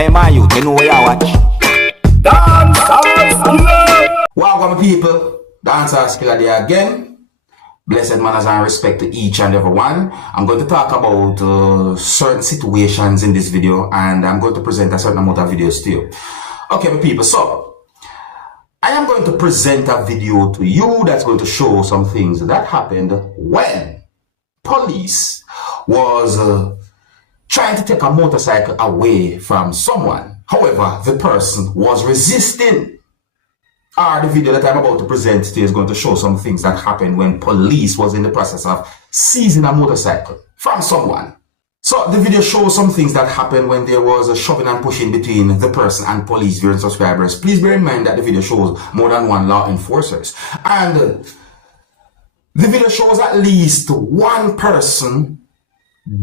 Hey man, you know where you watch? Dancehall skilla. Welcome people, Dancehall skilla there again. Blessed manners and respect to each and every one. I'm going to talk about certain situations in this video, and I'm going to present a certain amount of videos to you. Okay, my people, so I am going to present a video to you that's going to show some things that happened when police was trying to take a motorcycle away from someone. However, the person was resisting. The video that I'm about to present today is going to show some things that happened when police was in the process of seizing a motorcycle from someone. So the video shows some things that happened when there was a shoving and pushing between the person and police, viewers and subscribers. Please bear in mind that the video shows more than one law enforcers. And the video shows at least one person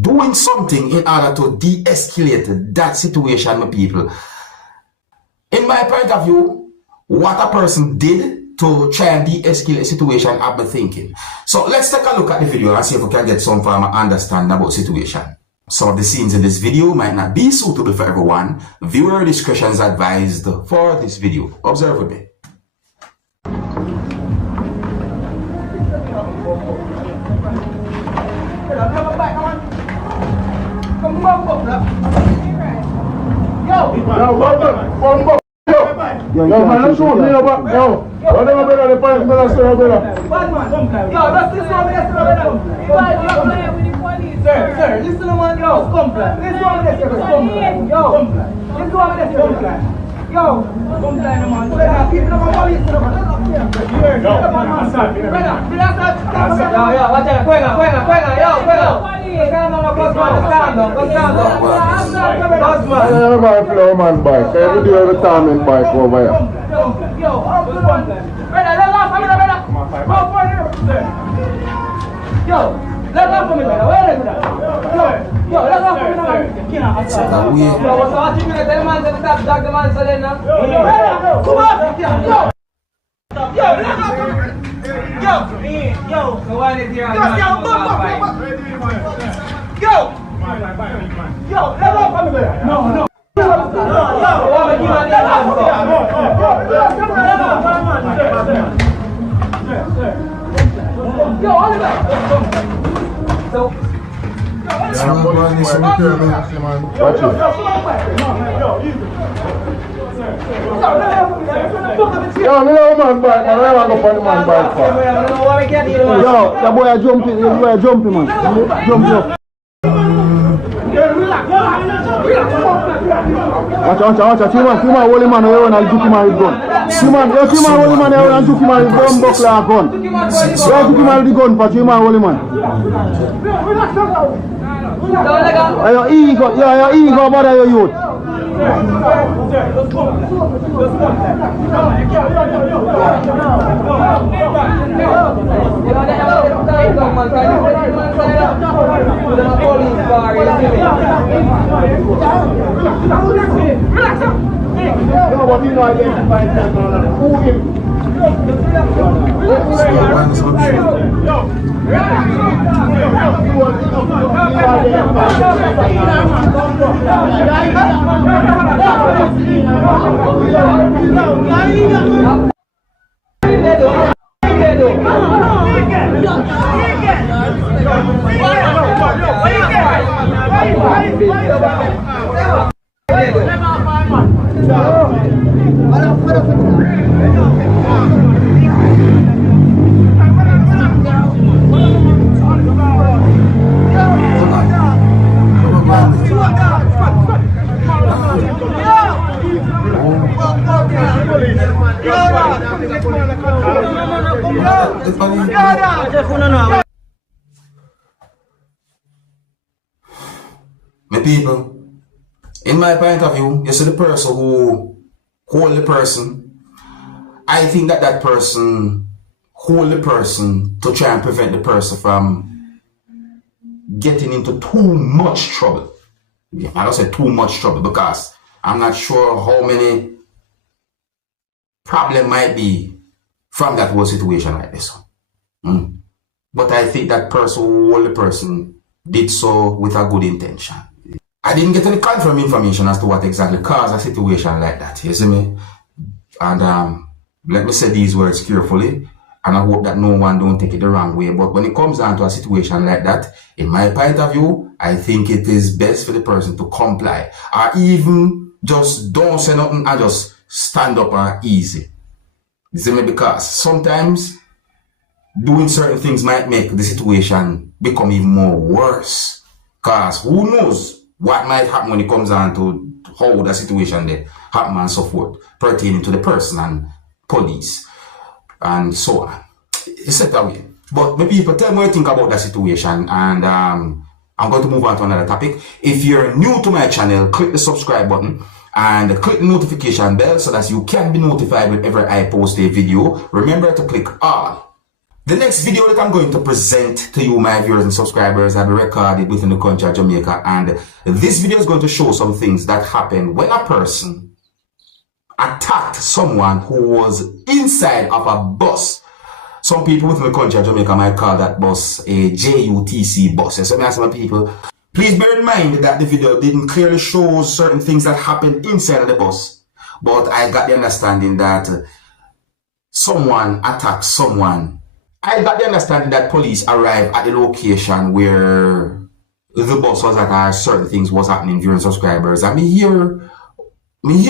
doing something in order to de-escalate that situation, my people. In my point of view, what a person did to try and de-escalate the situation, I've been thinking. So let's take a look at the video and see if we can get some form of understanding about the situation. Some of the scenes in this video might not be suitable for everyone. Viewer discretion is advised for this video. Observe with me. Yo, man, let's shoot me up. Yo, whatever better, the parents better stay better. Yo, let's listen to this, brother. Sir, listen to one, yo, comply. Listen to this, comply. Yo, listen to this, comply. Yo, comply, man. Keep it up on police. Yo, watch out, cuelga, yo. Everybody play man bike. Every day, every time in bike over here. Yo, let's laugh for me, brother. Yo, let's laugh for me, brother. Where is that? Yo, let's laugh for me, brother. Yo, what's up? You tell man to stop, dog the man, so then now. Come on, yo. Yo, let's laugh for me. Yo, so why is here? Yo, let's laugh for me, brother. No. Yo, Oliver. So. Yo, me know man bike, man. I never go on the man bike. Yo, the boy jumping, man. Jump. Watch. See man, holy man, you want to juke him with gun. See man, holy man, you want to juke him with gun, buckler gun. You want to juke him with the gun, but you man, holy man. Your ego, bother your youth. My people, in my point of view, you see the person who hold the person. I think that person hold the person to try and prevent the person from getting into too much trouble. I don't say too much trouble because I'm not sure how many problem might be from that whole situation like this one. But I think that person who hold the person did so with a good intention. I didn't get any confirmed information as to what exactly caused a situation like that. You see me? And let me say these words carefully, and I hope that no one don't take it the wrong way. But when it comes down to a situation like that, in my point of view, I think it is best for the person to comply, or even just don't say nothing and just stand up and easy. You see me? Because sometimes doing certain things might make the situation become even more worse. Because who knows what might happen when it comes down to how the situation there happen and so forth, pertaining to the person and police and so on. It's that way. But maybe people tell me what you think about that situation, and I'm going to move on to another topic. If you're new to my channel, click the subscribe button and click the notification bell so that you can be notified whenever I post a video. Remember to click all. The next video that I'm going to present to you, my viewers and subscribers, have been recorded within the country of Jamaica, and this video is going to show some things that happened when a person attacked someone who was inside of a bus. Some people within the country of Jamaica might call that bus a JUTC bus. So I ask my people, please bear in mind that the video didn't clearly show certain things that happened inside of the bus, but I got the understanding that someone attacked someone. I got the understanding that police arrived at the location where the bus was at, certain things was happening, viewing subscribers. And me hear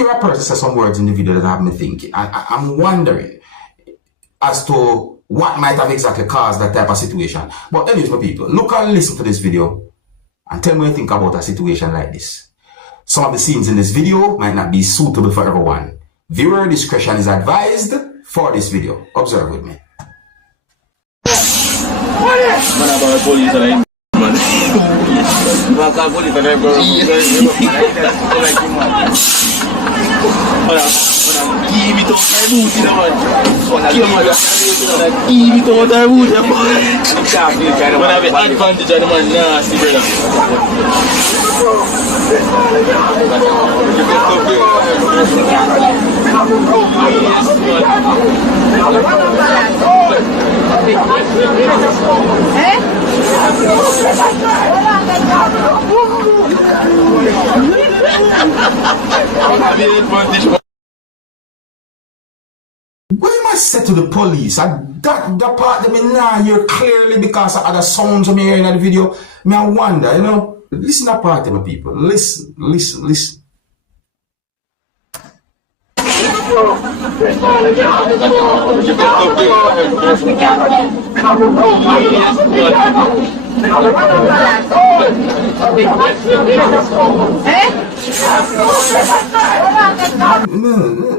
a person say some words in the video that have me thinking. I'm wondering as to what might have exactly caused that type of situation. But anyways, my people, look and listen to this video and tell me what you think about a situation like this. Some of the scenes in this video might not be suitable for everyone. Viewer discretion is advised for this video. Observe with me. What am I said to the police? That part that me now hear clearly because of other sounds I'm hearing in the video. Me I wonder, you know. Listen to that part to my people. Listen.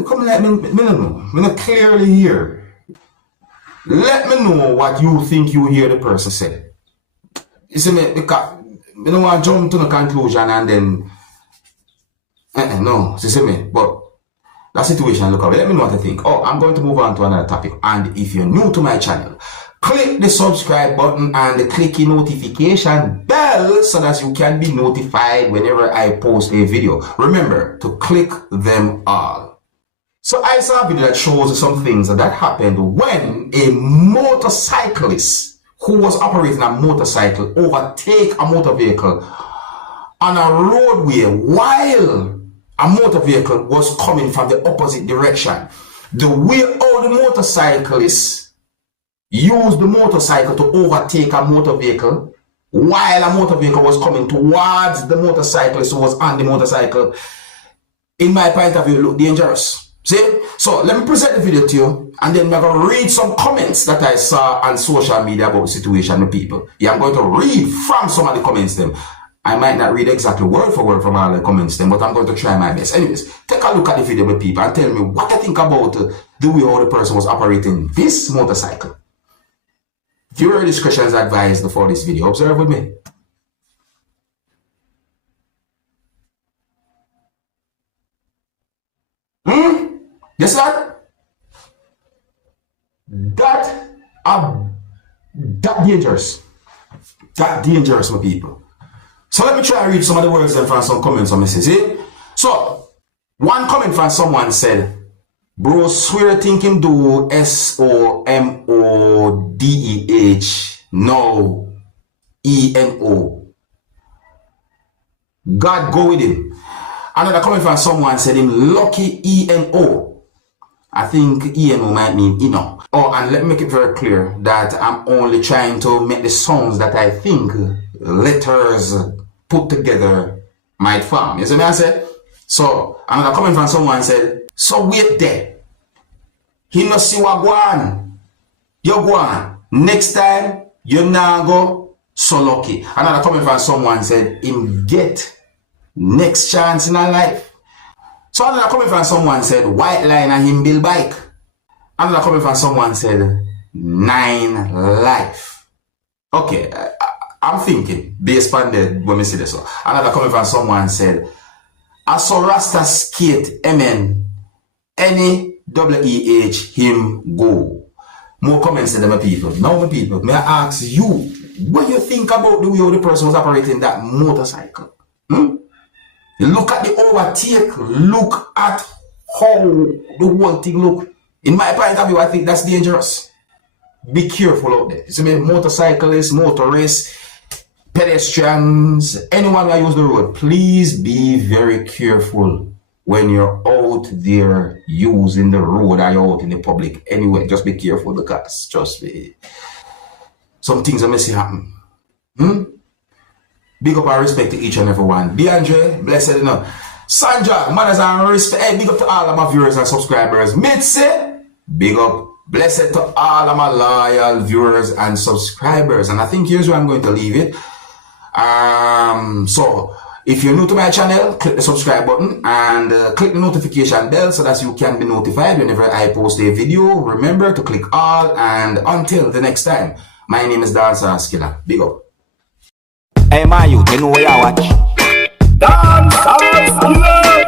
Come let me know. Me not clearly hear. Let me know what you think you hear the person say. You see me, because me don't want to jump to the conclusion and then no, you see me, but that situation look away. Let me know what you think. Oh, I'm going to move on to another topic. And if you're new to my channel, click the subscribe button and click the notification bell so that you can be notified whenever I post a video. Remember to click them all. So I saw a video that shows some things that happened when a motorcyclist who was operating a motorcycle overtake a motor vehicle on a roadway while a motor vehicle was coming from the opposite direction. The way all the motorcyclists used the motorcycle to overtake a motor vehicle while a motor vehicle was coming towards the motorcyclist who was on the motorcycle, in my point of view, look dangerous. See? So let me present the video to you, and then I'm going to read some comments that I saw on social media about the situation with people. Yeah, I'm going to read from some of the comments them. I might not read exactly word for word from all the comments them, but I'm going to try my best. Anyways, take a look at the video with people and tell me what I think about the way how the person was operating this motorcycle. Viewer discretion is advised for this video. Observe with me. Yes, sir? That dangerous. That dangerous, my people. So let me try to read some of the words and from some comments on this. See? So, one comment from someone said, bro, swear think him do SOMODEH, no ENO. God go with him. Another comment from someone said him lucky ENO. I think ENO might mean Eno. Oh, and let me make it very clear that I'm only trying to make the sounds that I think letters put together might form. You see what I said? So, another comment from someone said, so wait there. He no see what go on. You go on. Next time, you now go so lucky. Another comment from someone said, him get next chance in our life. So another comment from someone said, white line and him build bike. Another comment from someone said, 9 life. Okay, I'm thinking, based on the, when we see this. Another comment from someone said, I saw Rasta skate, amen. Any WEH him go. More comments than my people. Now, my people, may I ask you, what you think about the way the person was operating that motorcycle? Look at the overtake. Look at how the whole thing look. In my point of view, I think that's dangerous. Be careful out there. So, motorcyclists, motorists, pedestrians, anyone who use the road, please be very careful when you're out there using the road or you're out in the public. Anyway, just be careful because, trust me, some things are messy happen. Big up and respect to each and every one. DeAndre, blessed enough. Sandra, mothers and respect. Hey, big up to all of my viewers and subscribers. Mitzi, big up. Blessed to all of my loyal viewers and subscribers. And I think here's where I'm going to leave it. So, if you're new to my channel, click the subscribe button and click the notification bell so that you can be notified whenever I post a video. Remember to click all, and until the next time, my name is Dancehall Skilla. Big up. Hey, my youth, you know what I watch? Dancehall skilla.